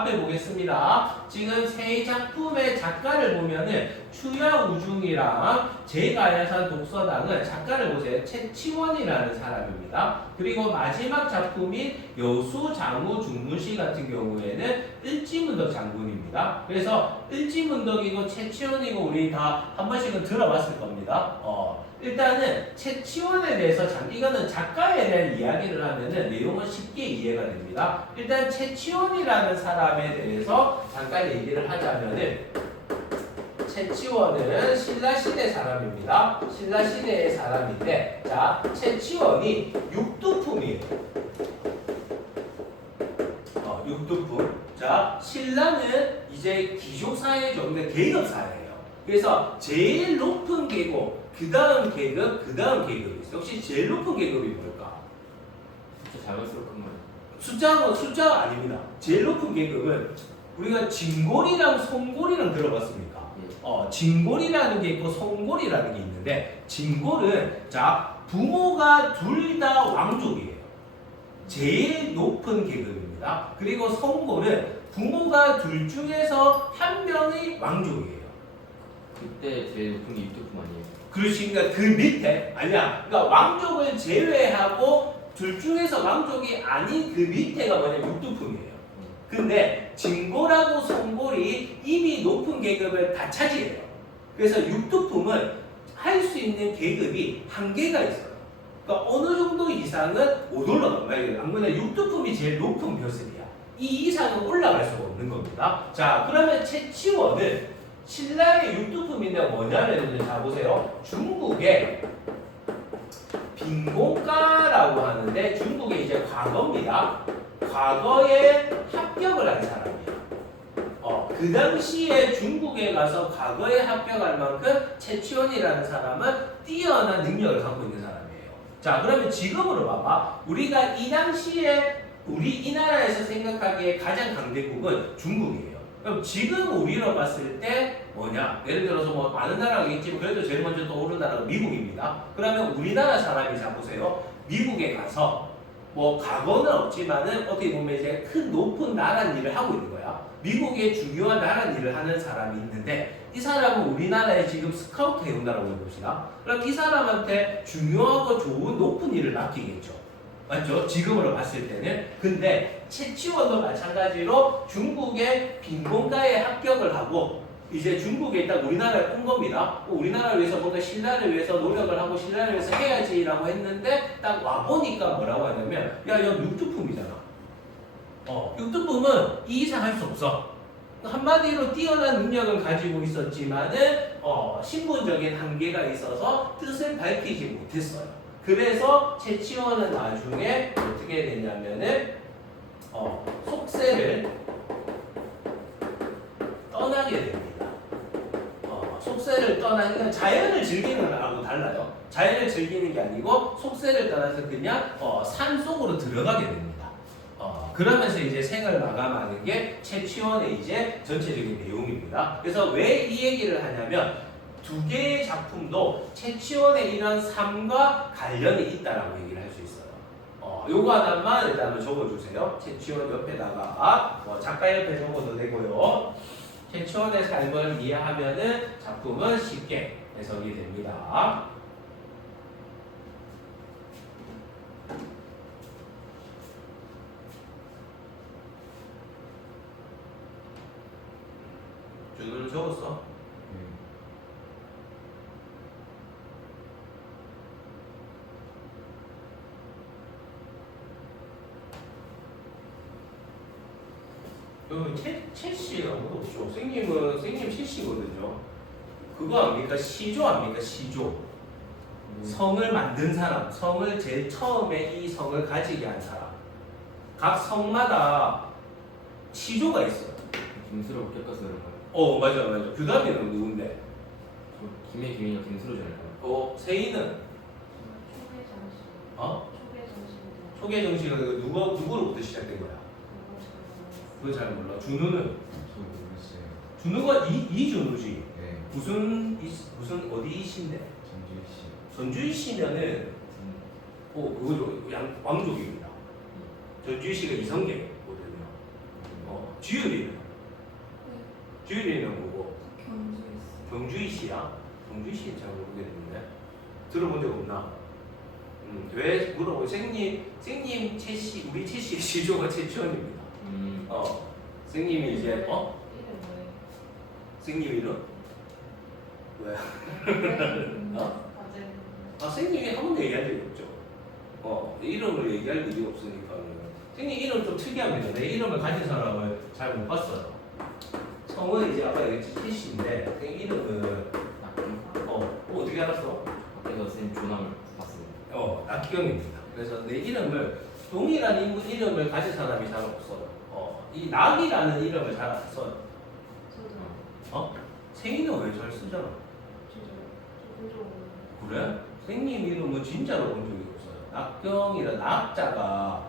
앞에 보겠습니다. 지금 세 작품의 작가를 보면은 추야우중이랑 제가야산 독서당은 작가를 보세요. 최치원이라는 사람입니다. 그리고 마지막 작품인 여수장우 중문시 같은 경우에는 일지문덕 장군입니다. 그래서 일지문덕이고 최치원이고 우리 다 한 번씩은 들어봤을 겁니다. 일단은 최치원에 대해서 이거는 작가에 대한 이야기를 하면은 내용은 쉽게 이해가 됩니다. 일단 최치원이라는 사람에 대해서 잠깐 얘기를 하자면은 최치원은 신라시대 사람입니다. 신라시대의 사람인데 자 최치원이 육두품이에요. 육두품. 자 신라는 이제 기족사회죠. 근데 계급사회예요. 그래서 제일 높은 계급 그 다음 계급, 그 다음 계급이 있어요. 혹시 제일 높은 계급이 뭘까? 자연스러운 말. 숫자가 아닙니다. 제일 높은 계급은 우리가 진골이랑 송골이랑 들어봤습니까? 진골이라는 게 있고 송골이라는 게 있는데 진골은 자 부모가 둘 다 왕족이에요. 제일 높은 계급입니다. 그리고 송골은 부모가 둘 중에서 한 명의 왕족이에요. 그때 제일 높은 게 육두품 아니에요? 그렇지. 그러니까 그 밑에 아니야. 그러니까 왕족을 제외하고 둘 중에서 왕족이 아닌 그 밑에가 뭐냐면 육두품이에요. 근데 진골하고 송골이 이미 높은 계급을 다 차지해요. 그래서 육두품은 할 수 있는 계급이 한계가 있어요. 그러니까 어느 정도 이상은 못 올라가요. 만약에 육두품이 제일 높은 벼슬이야. 이 이상은 올라갈 수가 없는 겁니다. 자, 그러면 최치원은 신라의 육두품인데 뭐냐면 자 보세요. 중국의 빈공가라고 하는데 중국의 이제 과거입니다. 과거에 합격을 한 사람이에요. 그 당시에 중국에 가서 과거에 합격할 만큼 최치원이라는 사람은 뛰어난 능력을 갖고 있는 사람이에요. 자, 그러면 지금으로 봐봐. 우리가 이 당시에 우리 이 나라에서 생각하기에 가장 강대국은 중국이에요. 그럼 지금 우리로 봤을 때 뭐냐? 예를 들어서 뭐 많은 나라가 있지만 그래도 제일 먼저 떠오르는 나라가 미국입니다. 그러면 우리나라 사람이 자 보세요. 미국에 가서 뭐 과거는 없지만은 어떻게 보면 이제 큰 높은 나란 일을 하고 있는 거야. 미국의 중요한 나란 일을 하는 사람이 있는데 이 사람은 우리나라에 지금 스카우트 해온다라고 해봅시다. 그럼 이 사람한테 중요하고 좋은 높은 일을 맡기겠죠. 맞죠? 지금으로 봤을 때는. 근데 최치원도 마찬가지로 중국의 빈공가에 합격을 하고 이제 중국에 있다 우리나라에 온 겁니다. 우리나라를 위해서 뭔가 신라를 위해서 노력을 하고 신라를 위해서 해야지라고 했는데 딱 와보니까 뭐라고 하냐면 야 육두품이잖아. 육두품은 이 이상 할 수 없어. 한마디로 뛰어난 능력을 가지고 있었지만은 신분적인 한계가 있어서 뜻을 밝히지 못했어요. 그래서 최치원은 나중에 어떻게 되냐면은 속세를 떠나게 됩니다. 속세를 떠나는 자연을 즐기는 거하고 달라요. 자연을 즐기는 게 아니고 속세를 떠나서 그냥 산 속으로 들어가게 됩니다. 그러면서 이제 생을 마감하는 게 최치원의 이제 전체적인 내용입니다. 그래서 왜 이 얘기를 하냐면 두 개의 작품도 최치원의 이런 삶과 관련이 있다라고 얘기를 할 수 있어요. 요거 하나만 일단 한번 적어주세요. 최치원 옆에다가 작가 옆에 적어도 되고요. 최치원의 삶을 이해하면은 작품은 쉽게 해석이 됩니다. 준우는 적었어? 여러분 채씨 아무도 없죠. 선생님 채씨거든요. 그거 압니까? 시조 압니까? 시조. 성을 만든 사람, 성을 제일 처음에 이 성을 가지게 한 사람. 각 성마다 시조가 있어요. 김수로 껴서 그런 거예요. 맞아. 그 다음에는 누군데? 김이가 김수로잖아요. 세인은? 초계정식은 누구로부터 시작된 거야? 그거 잘 몰라. 준우는? 저 모르겠어요. 준우가 이준우지. 네. 무슨 어디 이신데? 전주희 씨면은 그거죠. 왕족입니다. 전주희 씨가 이성계거든요. 주율이는? 주율이는 뭐고? 경주 있어. 경주이시야? 경주이시 잘 모르겠는데 들어본 적 없나? 왜 물어보? 생님 채씨 우리 채씨의 시조가 채치원입니다. 생님이 이제 이름 뭐예요? 생님 이름? 왜? 생님이 한 번도 얘기한 적이 없죠. 이름을 얘기할 일이 없으니까. 생님 이름 좀 특이합니다. 내 이름을 가진 사람을 잘 못 봤어요. 성은 이제 아까 얘기했지 채씨인데 생님 이름은 어떻게 알았어? 밖에서 선생님 조남을 봤어요. 낙경입니다. 그래서 내 이름을 동일한 인물 이름을 가진 사람이 잘 없어요. 이 낙이라는 이름을 잘 안 써요. 저도. 생이는 왜 잘 쓰잖아. 저도. 그래? 생님 이름은 진짜로 본 적이 없어요. 낙경이라 낙자가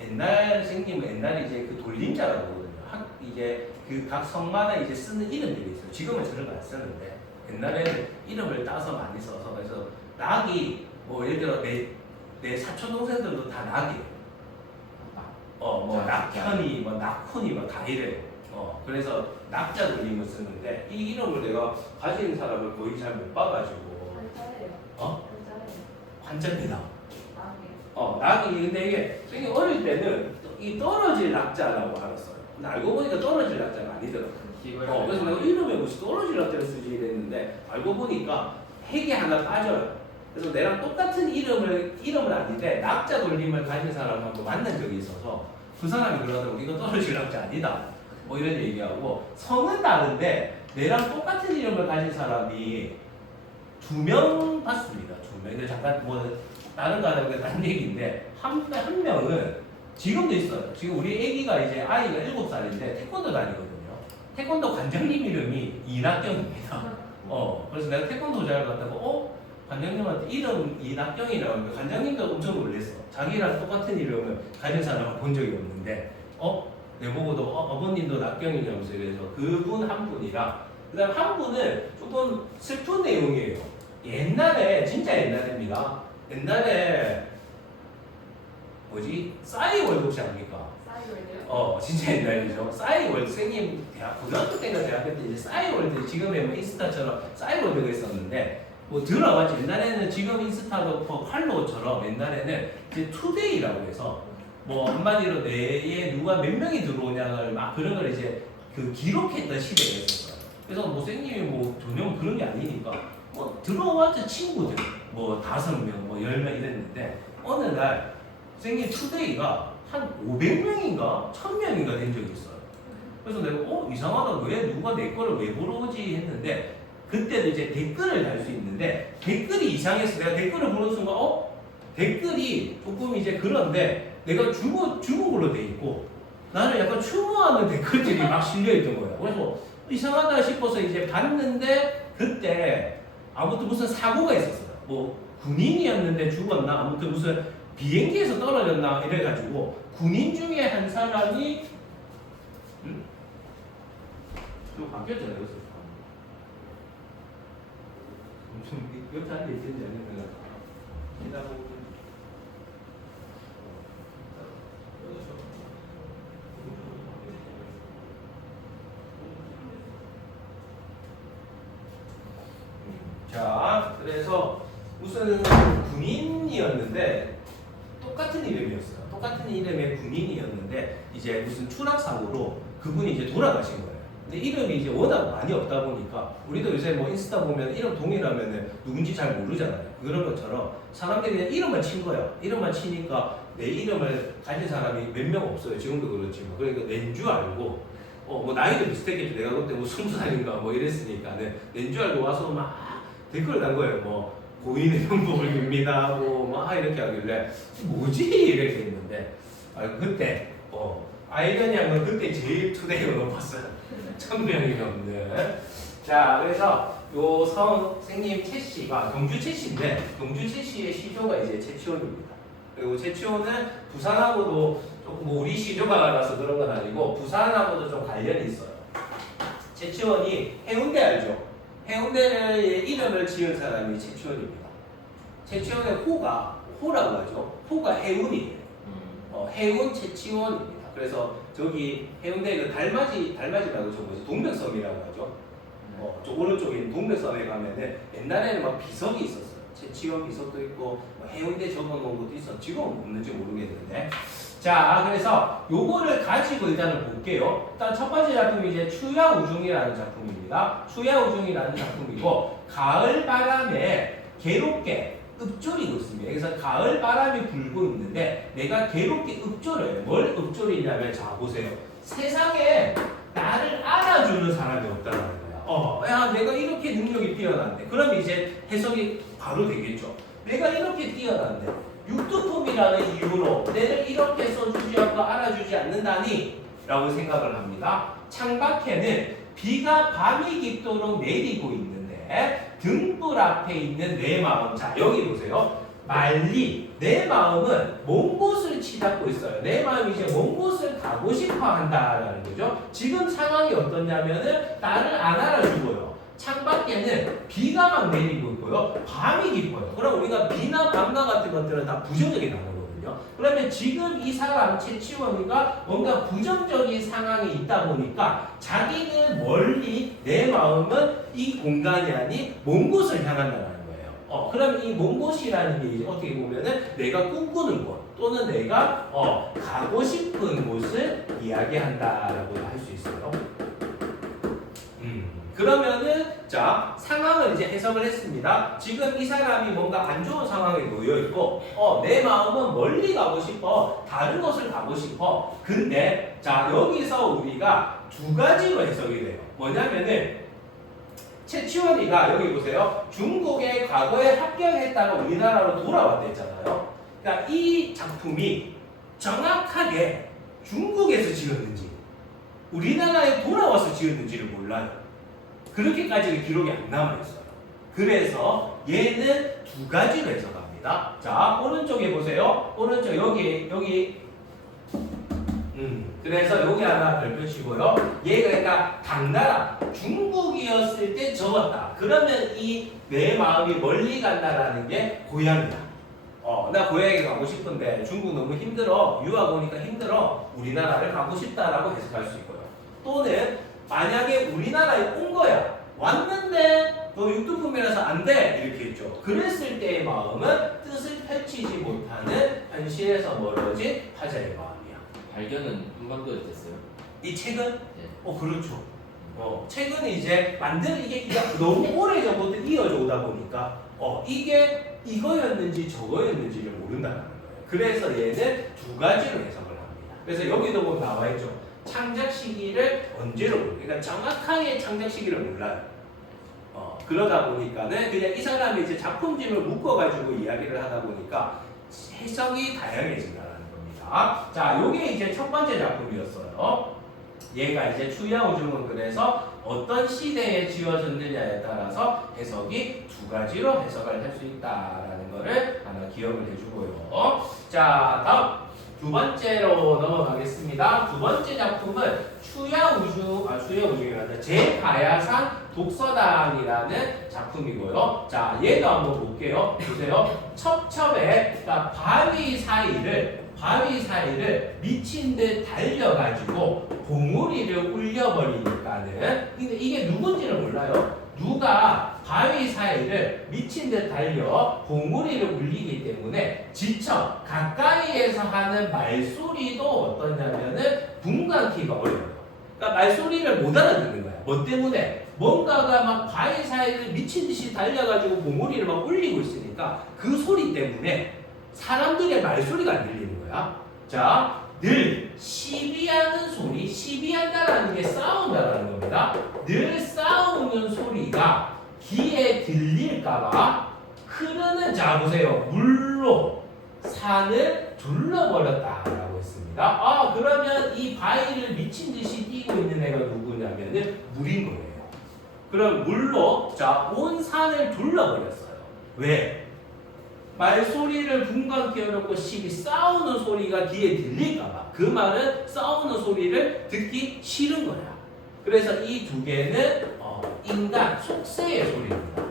옛날 생님은 옛날에 이제 그 돌림자라고 하거든요. 이제 그 각 성마다 이제 쓰는 이름들이 있어요. 지금은 저런 거 안 쓰는데 옛날에는 이름을 따서 많이 써서 그래서 낙이 뭐 예를 들어 내 사촌 동생들도 다 낙이에요. 뭐 낙현이, 뭐 낙훈이 뭐 다 이래요. 그래서 낙자 돌림을 쓰는데 이 이름을 내가 가진 사람을 거의 잘 못 봐가지고. 한자예요. 환자입니다. 낙이요. 낙이 근데 이게 되게 어릴 때는 이 떨어질 낙자라고 알았어요. 근데 알고 보니까 떨어질 낙자가 아니더라고요. 그래서 내가 이름에 무슨 떨어질 낙자를 쓰지 이랬는데 알고 보니까 핵이 하나 빠져요. 그래서 내랑 똑같은 이름을 아닌데 낙자 돌림을 가진 사람하고 만난 적이 있어서 그 사람이 그러더라고. 이거 떨어질 낙자 아니다. 뭐 이런 얘기하고 성은 다른데 내랑 똑같은 이름을 가진 사람이 2명 봤습니다. 2명. 근데 잠깐 뭐 다른 거 하는 게 다른 얘기인데 한 명은 지금도 있어요. 지금 우리 애기가 이제 아이가 7살인데 태권도 다니거든요. 태권도 관장님 이름이 이낙경입니다. 그래서 내가 태권도 도장을 갔다고 관장님한테 이름 이낙경이라고 하니까 관장님도 엄청 놀랬어. 자기랑 똑같은 이름을 가진 사람을 본 적이 없는데 내보고도 어머님도 낙경이냐면서 그래서 그분 한 분이랑 그 다음 한 분은 조금 슬픈 내용이에요. 옛날에 진짜 옛날입니다. 옛날에 싸이월드 혹시 압니까? 싸이월드요? 진짜 옛날이죠. 싸이월드 생님 고등학교 때인가 대학교 때 이제 싸이월드 지금의 뭐 인스타처럼 싸이월드가 있었는데 뭐 들어봤지. 옛날에는 지금 인스타도 팔로우처럼 옛날에는 이제 투데이라고 해서 뭐 한마디로 내에 누가 몇 명이 들어오냐를 막 그런 걸 이제 그 기록했던 시대가 있었어요. 그래서 뭐 생님이 뭐 전혀 그런 게 아니니까 뭐 들어왔자 친구들 뭐 5명 뭐 10명 이랬는데 어느 날 생님 투데이가 한 500명인가 1000명인가 된 적이 있어요. 그래서 내가 이상하다. 왜 누가 내 거를 왜 보러 오지 했는데 그때도 이제 댓글을 달 수 있는데 댓글이 이상해서 내가 댓글을 보는 순간 댓글이 조금 이제 그런데 내가 중국어로 돼 있고 나는 약간 추모하는 댓글들이 막 실려 있던 거예요. 그래서 이상하다 싶어서 이제 봤는데 그때 아무튼 무슨 사고가 있었어요. 뭐 군인이었는데 죽었나 아무튼 무슨 비행기에서 떨어졌나 이래가지고 군인 중에 한 사람이 좀 바뀌었잖아요. 그래서 엄청 옆에 앉아있든지 아니면 기다고 자, 그래서 무슨 군인이었는데 똑같은 이름이었어요. 똑같은 이름의 군인이었는데 이제 무슨 추락사고로 그분이 이제 돌아가신 거예요. 근데 이름이 이제 워낙 많이 없다 보니까 우리도 요새 뭐 인스타 보면 이름 동일하면은 누군지 잘 모르잖아요. 그런 것처럼 사람들이 그냥 이름만 친 거야. 이름만 치니까 내 이름을 가진 사람이 몇 명 없어요. 지금도 그렇지만. 그러니까 낸 줄 알고 뭐 나이도 비슷했겠죠. 내가 그때 뭐 20살인가 뭐 이랬으니까는 낸 줄 알고 와서 막 댓글 단 거예요. 뭐 고인의 명복을 빕니다. 뭐 이렇게 하길래 뭐지 이렇게 했는데 그때 아이러니한 건 그때 제일 투데이가 높았어요. 1000명이 넘는. 자, 그래서 요 생님 채씨가 경주 채씨인데 경주 채씨의 시조가 이제 채치원입니다. 그리고 채치원은 부산하고도 조금 뭐 우리 시조가 나서 그런 건 아니고 부산하고도 좀 관련이 있어요. 채치원이 해운대 알죠? 해운대의 이름을 지은 사람이 채치원입니다. 채치원의 호라고 하죠. 호가 해운이에요. 해운 채치원입니다. 그래서 저기 해운대 그 달맞이 말고 저 뭐지 동백섬이라고 하죠. 저 오른쪽에 있는 동백섬에 가면은 옛날에는 막 비석이 있었어요. 채취원 비석도 있고 뭐 해운대 적어놓은 것도 있어. 지금은 없는지 모르겠는데. 자, 그래서 요거를 가지고 일단은 볼게요. 일단 첫 번째 작품이 이제 추야우중이라는 작품입니다. 추야우중이라는 작품이고 가을 바람에 괴롭게 읊조리고 있습니다. 그래서 가을 바람이 불고 있는데 내가 괴롭게 읊조려요. 뭘 읊조리냐면 자 보세요. 세상에 나를 알아주는 사람이 없다는 거야. 야 내가 이렇게 능력이 뛰어난데 그럼 이제 해석이 바로 되겠죠. 내가 이렇게 뛰어난데 육두품이라는 이유로 내를 이렇게 써주지 않고 알아주지 않는다니 라고 생각을 합니다. 창밖에는 비가 밤이 깊도록 내리고 있는데 등불 앞에 있는 내 마음. 자 여기 보세요. 말리 내 마음은 먼 곳을 치닫고 있어요. 내 마음이 이제 먼 곳을 가고 싶어 한다라는 거죠. 지금 상황이 어떠냐면은 나를 안 알아주고요. 창밖에는 비가 막 내리고 있고요. 밤이 깊어요. 그럼 우리가 비나 밤과 같은 것들은 다 부정적인 단어거든요. 그러면 지금 이 사람 채치원이가 뭔가 부정적인 상황이 있다 보니까 자기는 멀리 내 마음은 이 공간이 아닌 먼 곳을 향한다는 거예요. 그럼 이 먼 곳이라는 게 이제 어떻게 보면은 내가 꿈꾸는 곳 또는 내가 가고 싶은 곳을 이야기한다라고 할 수 있어요. 그러면은 자 상황을 이제 해석을 했습니다. 지금 이 사람이 뭔가 안 좋은 상황에 놓여 있고 내 마음은 멀리 가고 싶어. 다른 곳을 가고 싶어. 근데 자 여기서 우리가 두 가지로 해석이 돼요. 뭐냐면은 채치원이가 여기 보세요. 중국에 과거에 합격했다가 우리나라로 돌아왔댔잖아요. 그러니까 이 작품이 정확하게 중국에서 지었는지 우리나라에 돌아와서 지었는지를 몰라요. 그렇게까지 기록이 안 남아있어요. 그래서 얘는 두 가지로 해석합니다. 자, 오른쪽에 보세요. 오른쪽 여기 그래서 여기 하나 별표 치고요. 얘가 그러니까 당나라 중국이었을 때 적었다. 그러면 이 내 마음이 멀리 간다라는 게 고향이다. 나 고향에 가고 싶은데 중국 너무 힘들어. 유학 오니까 힘들어. 우리나라를 가고 싶다라고 해석할 수 있고요. 또는 만약에 우리나라에 온 거야. 왔는데 너 육두품이라서 안 돼. 이렇게 했죠. 그랬을 때의 마음은 뜻을 펼치지 못하는 현실에서 멀어진 화자의 마음이야. 발견은 한반도에 됐어요. 이 책은? 네. 그렇죠. 책은 이제 이게 너무 오래전부터 이어져 오다 보니까 이게 이거였는지 저거였는지를 모른다는 거예요. 그래서 얘는 두 가지로 해석을 합니다. 그래서 여기도 보면 나와 있죠. 창작 시기를 언제로 모르요. 그러니까 정확하게 창작 시기를 몰라요. 그러다 보니까는 그냥 이 사람이 이제 작품집을 묶어가지고 이야기를 하다 보니까 해석이 다양해진다는 겁니다. 자, 요게 이제 첫 번째 작품이었어요. 얘가 이제 추야우중은 그래서 어떤 시대에 지어졌느냐에 따라서 해석이 두 가지로 해석을 할 수 있다라는 거를 하나 기억을 해주고요. 자, 다음. 두 번째로 넘어가겠습니다. 두 번째 작품은 추야우중이라는 제가야산 독서단이라는 작품이고요. 자, 얘도 한번 볼게요. 보세요. 첩첩에 그러니까 바위 사이를 미친 듯 달려가지고 봉우리를 울려버리니까는 근데 이게 누군지를 몰라요. 누가 바위 사이를 미친 듯 달려 봉우리를 울리기 때문에 지쳐 가까이에서 하는 말소리도 어떠냐면은 분간키가 어려워요. 그러니까 말소리를 못 알아듣는 거야. 뭐 때문에? 뭔가가 막 바위 사이를 미친 듯이 달려가지고 봉우리를 막 울리고 있으니까 그 소리 때문에 사람들의 말소리가 안 들리는 거야. 자, 늘 시비하는 소리, 시비한다라는 게 싸운다라는 겁니다. 늘 싸우는 소리가 귀에 들릴까봐 흐르는, 자 보세요, 물로 산을 둘러버렸다라고 했습니다. 그러면 이 바위를 미친 듯이 뛰고 있는 애가 누구냐면은 물인 거예요. 그럼 물로 온 산을 둘러버렸어요. 왜? 말소리를 분간케 해놓고 시비 싸우는 소리가 귀에 들릴까봐. 그 말은 싸우는 소리를 듣기 싫은 거야. 그래서 이 두 개는 인간 속세의 소리입니다.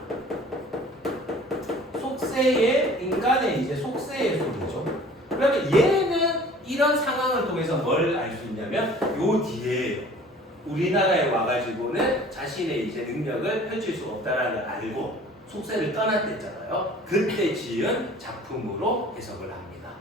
인간의 이제 속세의 소리죠. 그러면 얘는 이 이런 상황을 통해서 뭘 알 수 있냐면 요 뒤에 우리나라에 와가지고는 자신의 이제 능력을 펼칠 수 없다라는 걸 알고 속세를 떠났댔잖아요. 그때 지은 작품으로 해석을 합니다.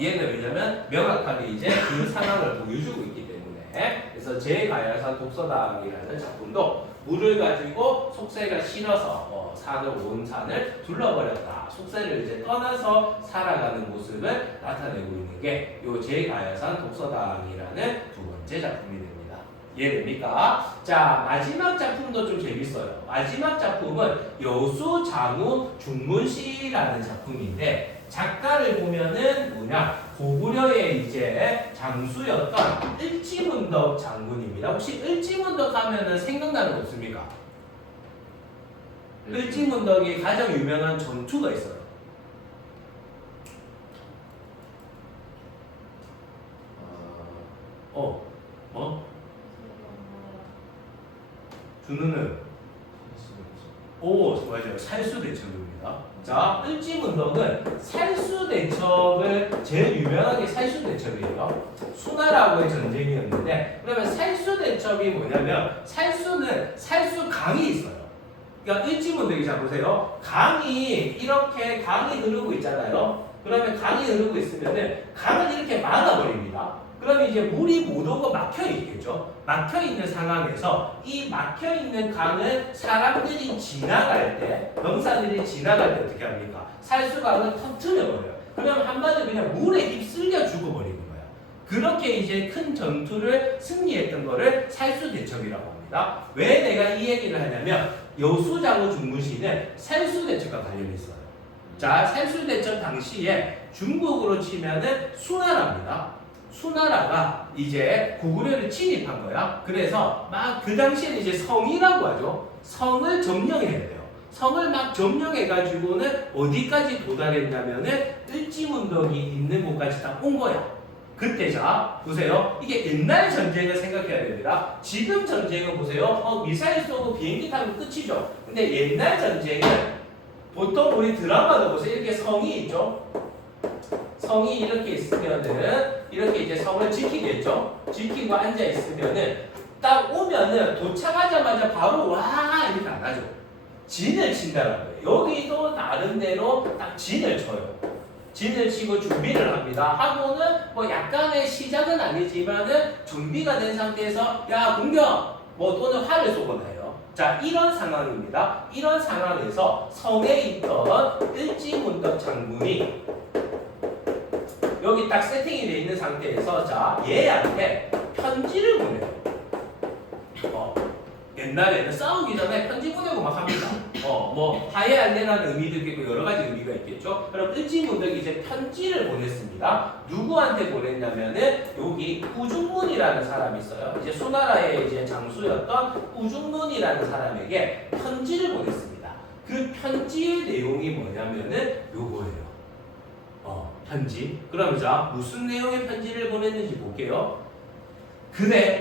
얘는 왜냐면 명확하게 이제 그 상황을 보여주고 있기 때문에. 그래서 제가야산 독서당이라는 작품도 물을 가지고 속세가 싫어서 산을 온 산을 둘러버렸다. 속세를 이제 떠나서 살아가는 모습을 나타내고 있는 게 요 제가야산 독서당이라는 두 번째 작품이 됩니다. 이해됩니까? 자, 마지막 작품도 좀 재밌어요. 마지막 작품은 여수장우 중문시라는 작품인데 작가를 보면은 뭐냐? 고구려의 이제 장수였던 을지문덕 장군입니다. 혹시 을지문덕 하면은 생각나는 거 없습니까? 을지문덕이 가장 유명한 전투가 있어요. 준우는 오 맞아요. 살수대첩입니다. 자, 을지문덕은 살수대첩을 제일 유명하게 살수대첩이에요. 수나라고의 전쟁이었는데 그러면 살수대첩이 뭐냐면 살수는 살수강이 있어요. 그러니까 을지문덕이 자 보세요. 강이 이렇게 강이 흐르고 있잖아요. 그러면 강이 흐르고 있으면은 강을 이렇게 막아버립니다. 그러면 이제 물이 못 오고 막혀 있겠죠. 막혀 있는 상황에서 이 막혀 있는 강을 사람들이 지나갈 때, 병사들이 지나갈 때 어떻게 합니까? 살수강을 터트려 버려요. 그럼 한마디로 그냥 물에 휩쓸려 죽어버리는 거예요. 그렇게 이제 큰 전투를 승리했던 거를 살수대첩이라고 합니다. 왜 내가 이 얘기를 하냐면 여수장우 중문시는 살수대첩과 관련이 있어요. 자, 살수대첩 당시에 중국으로 치면은 수나라입니다. 수나라가 이제 고구려를 침입한 거야. 그래서 막 그 당시에는 이제 성이라고 하죠. 성을 점령해야 돼요. 성을 막 점령해가지고는 어디까지 도달했냐면은 을지문덕이 있는 곳까지 다 온 거야. 그때 자 보세요. 이게 옛날 전쟁을 생각해야 됩니다. 지금 전쟁은 보세요. 미사일 쏘고 비행기 타면 끝이죠. 근데 옛날 전쟁은 보통 우리 드라마도 보세요. 이렇게 성이 있죠. 성이 이렇게 있으면은 이렇게 이제 성을 지키겠죠. 지키고 앉아 있으면은 딱 오면은 도착하자마자 바로 와 이렇게 안 하죠. 진을 친다는 거예요. 여기도 나름대로 딱 진을 쳐요. 진을 치고 준비를 합니다. 하고는 뭐 약간의 시작은 아니지만은 준비가 된 상태에서 야 공격 뭐 또는 활을 쏘거나 해요. 자 이런 상황입니다. 이런 상황에서 성에 있던 을지문덕 장군이 여기 딱 세팅이 되어 있는 상태에서 자 얘한테 편지를 보내요. 옛날에는 싸우기 전에 편지 보내고 막 합니다. 뭐 하야알레라는 의미도 있겠고 여러 가지 의미가 있겠죠. 그럼 을지문덕이 이제 편지를 보냈습니다. 누구한테 보냈냐면은 여기 우중문이라는 사람이 있어요. 이제 수나라의 이제 장수였던 우중문이라는 사람에게 편지를 보냈습니다. 그 편지의 내용이 뭐냐면은 요거예요. 편지. 그럼 자 무슨 내용의 편지를 보냈는지 볼게요.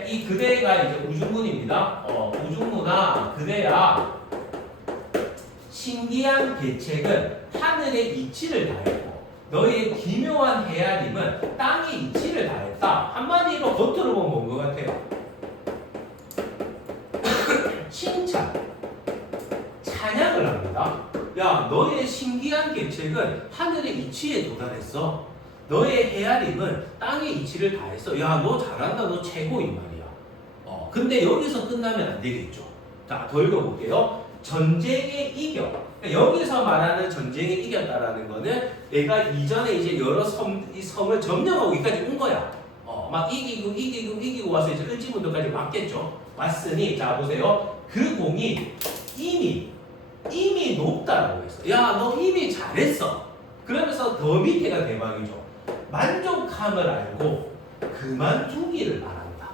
이 그대가 이제 우중문입니다. 우중문아 그대야 신기한 계책은 하늘의 이치를 다했고 너의 기묘한 헤아림은 땅의 이치를 다했다. 한마디로 겉으로 보면 뭔 것 같아요? 칭찬, 찬양을 합니다. 야 너의 신기한 계책은 하늘의 이치에 도달했어. 너의 헤아림은 땅의 이치를 다했어. 야 너 잘한다. 너 최고 이 말이야. 근데 여기서 끝나면 안 되겠죠. 자 더 읽어볼게요. 전쟁에 이겨. 여기서 말하는 전쟁에 이겼다라는 거는 내가 이전에 이제 여러 이 섬을 점령하고 여기까지 온 거야. 막 이기고 와서 이제 을지문덕까지 왔겠죠. 왔으니 자 보세요. 그 공이 이미 높다라고 했어. 야 너 이미 잘했어. 그러면서 더 밑에가 대박이죠. 만족함을 알고 그만두기를 바란다.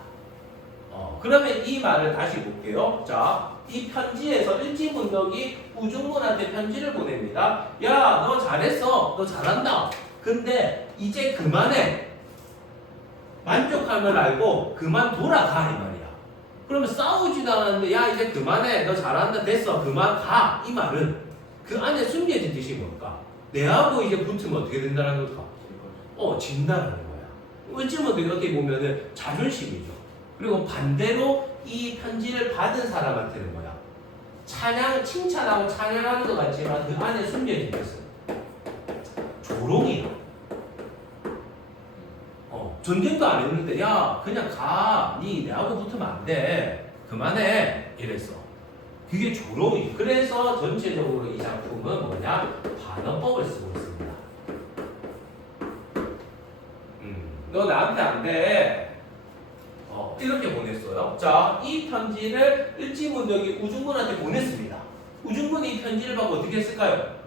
그러면 이 말을 다시 볼게요. 자, 이 편지에서 을지문덕이 우중문한테 편지를 보냅니다. 야, 너 잘했어. 너 잘한다. 근데 이제 그만해. 만족함을 알고 그만둬라 이 말이야. 그러면 싸우지도 않았는데 야 이제 그만해. 너 잘한다. 됐어. 그만 가. 이 말은 그 안에 숨겨진 뜻이 뭘까? 내하고 이제 붙으면 어떻게 된다는 걸까? 진다라는 거야. 을지문덕이 어떻게 보면은 자존심이죠. 그리고 반대로 이 편지를 받은 사람한테는 뭐야? 칭찬하고 찬양하는 것 같지만 그 안에 숨겨진 것은 조롱이야. 전쟁도 안 했는데 야 그냥 가, 니 내하고 붙으면 안 돼, 그만해 이랬어. 그게 조롱이. 그래서 전체적으로 이 작품은 뭐냐? 반어법을 쓰고 있습니다. 너 나한테 안 돼. 이렇게 보냈어요. 자, 이 편지를 을지문덕이 우중군한테 보냈습니다. 우중군이 이 편지를 받고 어떻게 했을까요?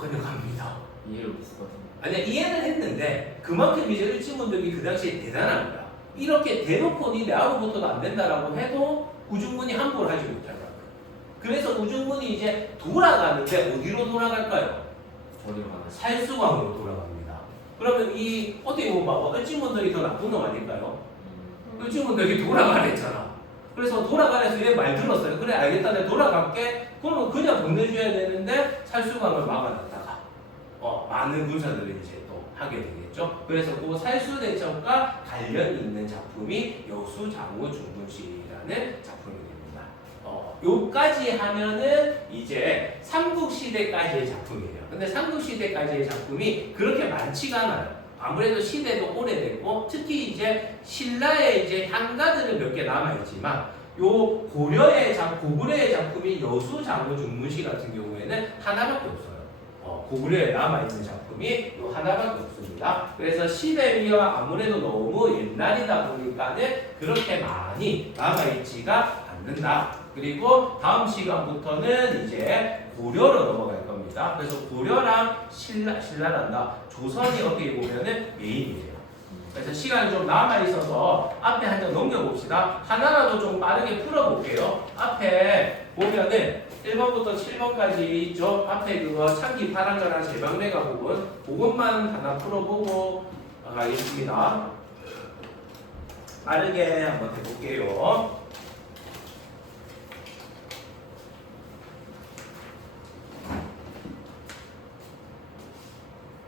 그냥 갑니다. 이해를 못했을 것 같은데. 아니야, 이해는 했는데 그만큼 이제 을지문덕이 그 당시에 대단한 거야. 이렇게 대놓고 니 내하고 붙어도 안 된다라고 해도 우중군이 함부로 하지 못할 거야. 그래서 우중군이 이제 돌아가는데 어디로 돌아갈까요? 저리로 가는. 살수광으로 돌아갑니다. 그러면 이 어떻게 보면 을지문덕이 더 나쁜 놈 아닐까요? 을지문덕이 돌아가랬잖아. 그래서 돌아가래서 얘 말 들었어요. 그래 알겠다, 내가 돌아갈게. 그러면 그냥 보내줘야 되는데 살수광을 막아놨다가 많은 군사들을 이제 또 하게 되겠죠. 그래서 그 살수대첩과 관련이 있는 작품이 여수장우중군시라는 작품이 됩니다. 요까지 하면은 이제 삼국시대까지의 작품이에요. 근데 삼국시대까지의 작품이 그렇게 많지가 않아요. 아무래도 시대도 오래됐고, 특히 이제 신라의 이제 향가들은 몇 개 남아있지만, 요 고구려의 작품이 여수장우중문시 같은 경우에는 하나밖에 없어요. 고구려에 남아있는 작품이 요 하나밖에 없습니다. 그래서 시대가 아무래도 너무 옛날이다 보니까는 그렇게 많이 남아있지가 않는다. 그리고 다음 시간부터는 이제 고려로 넘어갈 겁니다. 그래서 고려랑 신라란다. 조선이 어떻게 보면은 메인이에요. 그래서 시간이 좀 남아있어서 앞에 한 장 넘겨봅시다. 하나라도 좀 빠르게 풀어볼게요. 앞에 보면은 1번부터 7번까지 있죠. 앞에 그거 창기 파란거랑 제방내가 부분, 그것만 하나 풀어보고 가겠습니다. 빠르게 한번 해볼게요.